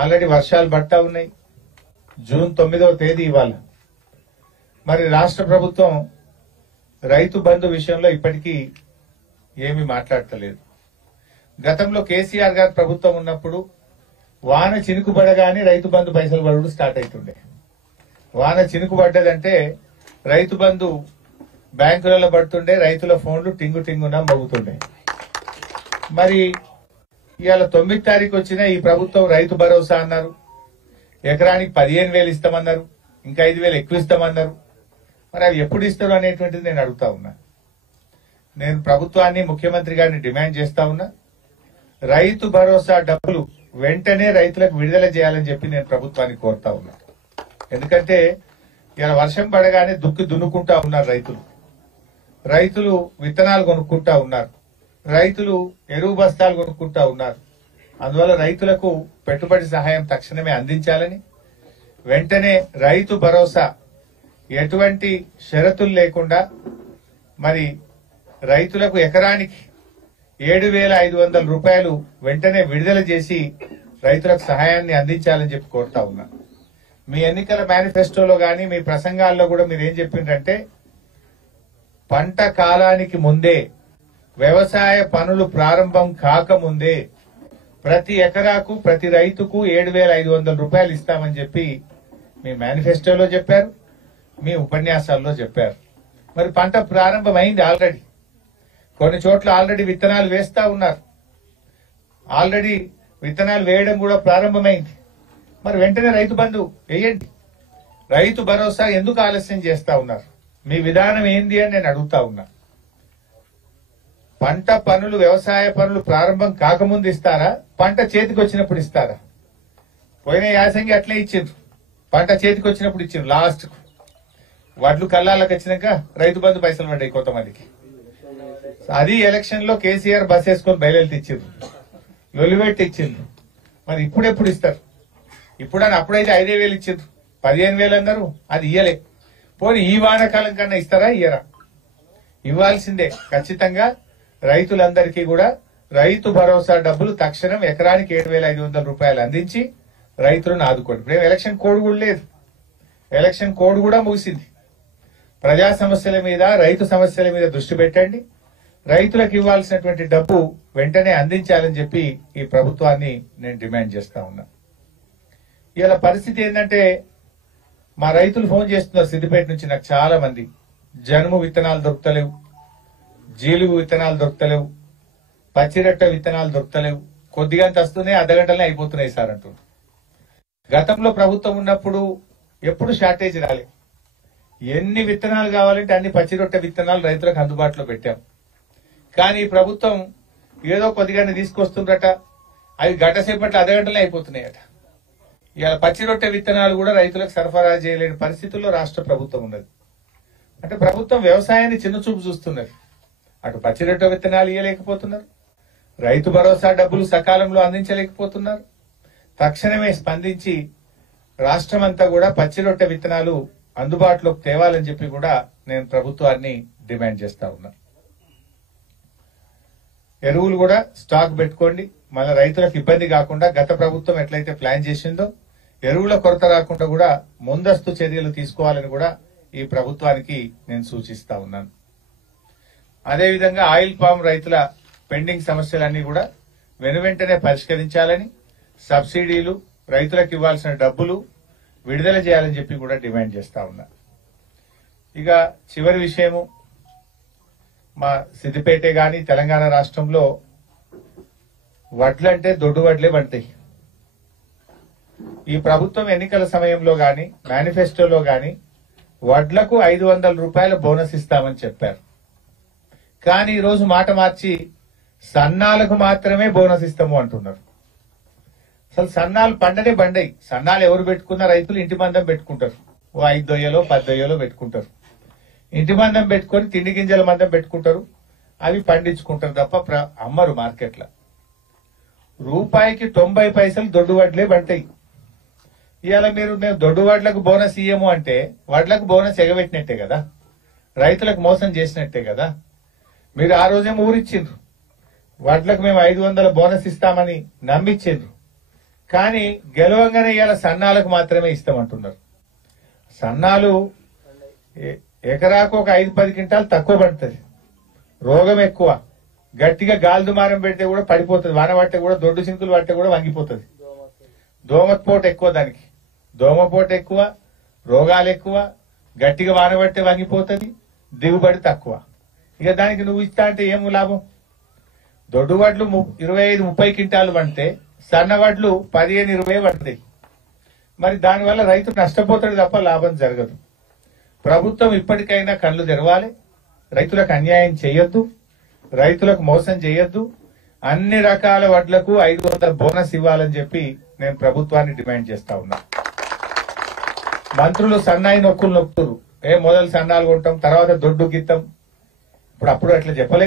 Already వర్షాలు పడతా ఉన్నాయి. జూన్ 9వ తేదీ ఇవాళ. మరి రాష్ట్ర ప్రభుత్వం రైతు బంధు విషయంలో ఇప్పటికీ ఏమీ మాట్లాడతలేదు. గతంలో కేసీఆర్ గారు ప్రభుత్వం ఉన్నప్పుడు వాన చినుకుపడగానే రైతు బంధు పైసలు పడుడు స్టార్ట్ అవుతుండే. వాన చినుకుపడ్డదంటే రైతు బంధు బ్యాంకులలో పడుతుండే, రైతుల ఫోన్లు టింగు టింగున మోగుతుండే. మరి ఇవాళ 9వ తారీఖు వచ్చిన ఈ ప్రభుత్వం రైతు భరోసా అన్నారు, ఎకరానికి 15,000 ఇస్తామన్నారు, ఇంకా 5,000 ఎక్కువ ఇస్తామన్నారు. మరి అవి ఎప్పుడు ఇస్తారు అనేటువంటిది నేను అడుగుతా ఉన్నా. నేను ప్రభుత్వాన్ని, ముఖ్యమంత్రి గారిని డిమాండ్ చేస్తా ఉన్నా, రైతు భరోసా డబ్బులు వెంటనే రైతులకు విడుదల చేయాలని చెప్పి నేను ప్రభుత్వాన్ని కోరుతా ఉన్నా. ఎందుకంటే ఇలా వర్షం పడగానే దున్నుకుంటా ఉన్నారు రైతులు విత్తనాలు కొనుక్కుంటా ఉన్నారు, రైతులు ఎరువు బస్తాలు కొనుక్కుంటా ఉన్నారు. అందువల్ల రైతులకు పెట్టుబడి సహాయం తక్షణమే అందించాలని, వెంటనే రైతు భరోసా ఎటువంటి షరతులు లేకుండా మరి రైతులకు ఎకరానికి 7,500 రూపాయలు వెంటనే విడుదల చేసి రైతులకు సహాయాన్ని అందించాలని చెప్పి కోరుతా ఉన్నా. మీ ఎన్నికల మేనిఫెస్టోలో గాని మీ ప్రసంగాల్లో కూడా మీరు ఏం చెప్పిండ్రంటే, పంట కాలానికి ముందే, వ్యవసాయ పనులు ప్రారంభం కాకముందే ప్రతి ఎకరాకు, ప్రతి రైతుకు 7,500 రూపాయలు ఇస్తామని చెప్పి మీ మేనిఫెస్టోలో చెప్పారు, మీ ఉపన్యాసాల్లో చెప్పారు. మరి పంట ప్రారంభమైంది ఆల్రెడీ. కొన్ని చోట్ల ఆల్రెడీ విత్తనాలు వేస్తా ఉన్నారు, ఆల్రెడీ విత్తనాలు వేయడం కూడా ప్రారంభమైంది. మరి వెంటనే రైతు బంధు వేయండి. రైతు భరోసా ఎందుకు ఆలస్యం చేస్తా ఉన్నారు? మీ విధానం ఏంది అని నేను అడుగుతా ఉన్నా. పంట పనులు, వ్యవసాయ పనులు ప్రారంభం కాకముందు ఇస్తారా, పంట చేతికి వచ్చినప్పుడు ఇస్తారా? పోయిన యాసంగి అట్లే ఇచ్చిండ్రు, పంట చేతికి వచ్చినప్పుడు ఇచ్చిండ్రు. లాస్ట్ కు వడ్లు కల్లాలకు వచ్చినాక రైతు బంధు పైసలు పడ్డాయి కొంతమందికి. అది ఎలక్షన్ లో కేసీఆర్ బస్ వేసుకొని బయలుదేరి ఇచ్చిండ్రు, లొలిపెట్టి ఇచ్చిండ్రు. మరి ఇప్పుడెప్పుడు ఇస్తారు? ఇప్పుడని అప్పుడైతే 5,000 ఇచ్చిండ్రు, 15,000 అన్నారు, అది ఇయ్యలే. పోనీ ఈ వానాకాలం కన్నా ఇస్తారా, ఇయ్యరా? ఇవ్వాల్సిందే. ఖచ్చితంగా రైతులందరికీ కూడా రైతు భరోసా డబ్బులు తక్షణం ఎకరానికి 7,500 రూపాయలు అందించి రైతులను ఆదుకోండి. ఇప్పుడు ఎలక్షన్ కోడ్ కూడా లేదు, ఎలక్షన్ కోడ్ కూడా ముగిసింది. ప్రజా సమస్యల మీద, రైతు సమస్యల మీద దృష్టి పెట్టండి. రైతులకు ఇవ్వాల్సినటువంటి డబ్బు వెంటనే అందించాలని చెప్పి ఈ ప్రభుత్వాన్ని నేను డిమాండ్ చేస్తా ఉన్నా. ఇలా పరిస్థితి ఏంటంటే, మా రైతులు ఫోన్ చేస్తున్నారు సిద్దిపేట నుంచి నాకు చాలా మంది, జనుము విత్తనాలు దొరుకుతలేవు, జీలుగు విత్తనాలు దొరుకుతలేవు, పచ్చిరొట్ట విత్తనాలు దొరుకుతలేవు, కొద్దిగంత వస్తున్నాయి, అర్ధగంటలనే అయిపోతున్నాయి సార్ అంటున్నారు. గతంలో ప్రభుత్వం ఉన్నప్పుడు ఎప్పుడు షార్టేజ్ రాలేదు. ఎన్ని విత్తనాలు కావాలంటే అన్ని పచ్చిరొట్ట విత్తనాలు రైతులకు అందుబాటులో పెట్టాం. కానీ ఈ ప్రభుత్వం ఏదో కొద్దిగానే తీసుకొస్తుందట, అవి గంట సేపట్లో అర్ధగంటలే అయిపోతున్నాయట. ఇవాళ పచ్చిరొట్టె విత్తనాలు కూడా రైతులకు సరఫరా చేయలేని పరిస్థితుల్లో రాష్ట్ర ప్రభుత్వం ఉన్నది. అంటే ప్రభుత్వం వ్యవసాయాన్ని చిన్నచూపు చూస్తున్నది. అటు పచ్చిరొట్టె విత్తనాలు ఇవ్వలేకపోతున్నారు, రైతు భరోసా డబ్బులు సకాలంలో అందించలేకపోతున్నారు. తక్షణమే స్పందించి రాష్ట్రమంతా కూడా పచ్చిరొట్టె విత్తనాలు అందుబాటులోకి తేవాలని చెప్పి కూడా నేను ప్రభుత్వాన్ని డిమాండ్ చేస్తా ఉన్నా. ఎరువులు కూడా స్టాక్ పెట్టుకోండి, మన రైతులకు ఇబ్బంది కాకుండా గత ప్రభుత్వం ఎట్లయితే ప్లాన్ చేసిందో ఎరువుల కొరత రాకుండా కూడా ముందస్తు చర్యలు తీసుకోవాలని కూడా ఈ ప్రభుత్వానికి నేను సూచిస్తా ఉన్నాను. అదేవిధంగా ఆయిల్ పామ్ రైతుల పెండింగ్ సమస్యలన్నీ కూడా వెనువెంటనే పరిష్కరించాలని, సబ్సిడీలు, రైతులకు ఇవ్వాల్సిన డబ్బులు విడుదల చేయాలని చెప్పి కూడా డిమాండ్ చేస్తా ఉన్నా. ఇక చివరి విషయము, మా సిద్దిపేటే గాని తెలంగాణ రాష్ట్రంలో వడ్లంటే దొడ్డు వడ్లే పడతాయి. ఈ ప్రభుత్వం ఎన్నికల సమయంలో గాని మేనిఫెస్టోలో గాని వడ్లకు 500 రూపాయల బోనస్ ఇస్తామని చెప్పారు. కానీ ఈ రోజు మాట మార్చి సన్నాలకు మాత్రమే బోనస్ ఇస్తాము అంటున్నారు. అసలు సన్నాలు పండనే బండయి. సన్నాలు ఎవరు పెట్టుకున్న రైతులు ఇంటి మందం పెట్టుకుంటారు, ఓ 5 దొయ్యలో 10 దొయ్యలో పెట్టుకుంటారు. ఇంటి మందం పెట్టుకొని తిండి గింజల మందం పెట్టుకుంటారు, అవి పండించుకుంటారు తప్ప అమ్మరు మార్కెట్లో. రూపాయికి 90 పైసలు దొడ్డు వడ్లే పడతాయి. ఇవాళ మేము దొడ్డు వడ్లకు బోనస్ ఇయ్యము అంటే వడ్లకు బోనస్ ఎగబెట్టినట్టే కదా, రైతులకు మోసం చేసినట్టే కదా. మీరు ఆ రోజేమో ఊరిచ్చిండ్రు, వడ్లకు మేము 500 బోనస్ ఇస్తామని నమ్మిచ్చిండ్రు. కానీ గెలవంగానే ఇవాళ సన్నాలకు మాత్రమే ఇస్తామంటున్నారు. సన్నాలు ఎకరాకు ఒక 5-10 క్వింటాలు తక్కువ పడుతుంది, రోగం ఎక్కువ, గట్టిగా గాలి దుమారం పెడితే కూడా పడిపోతుంది, వాన పడితే కూడా దొడ్డు సింకులు పడితే కూడా వంగిపోతుంది. దోమపోటు ఎక్కువ, దానికి దోమపోటు ఎక్కువ, రోగాలు ఎక్కువ, గట్టిగా వాన పడితే వంగిపోతుంది, దిగుబడి తక్కువ. ఇక దానికి నువ్వు ఇస్తా అంటే ఏం లాభం? దొడ్డు వడ్లు 25-30 క్వింటాలు పండితే సన్న వడ్లు 15-20 పడతాయి. మరి దానివల్ల రైతు నష్టపోతాడు తప్ప లాభం జరగదు. ప్రభుత్వం ఇప్పటికైనా కళ్ళు తెరవాలి, రైతులకు అన్యాయం చేయొద్దు, రైతులకు మోసం చేయొద్దు, అన్ని రకాల వడ్లకు 500 బోనస్ ఇవ్వాలని చెప్పి నేను ప్రభుత్వాన్ని డిమాండ్ చేస్తా ఉన్నా. మంత్రులు సన్నాయి నొక్కులు నొక్కురు, మొదలు సన్నాలు కొంటాం, తర్వాత దొడ్డు గిత్తం. ఇప్పుడు అప్పుడు అట్లా చెప్పలేదు.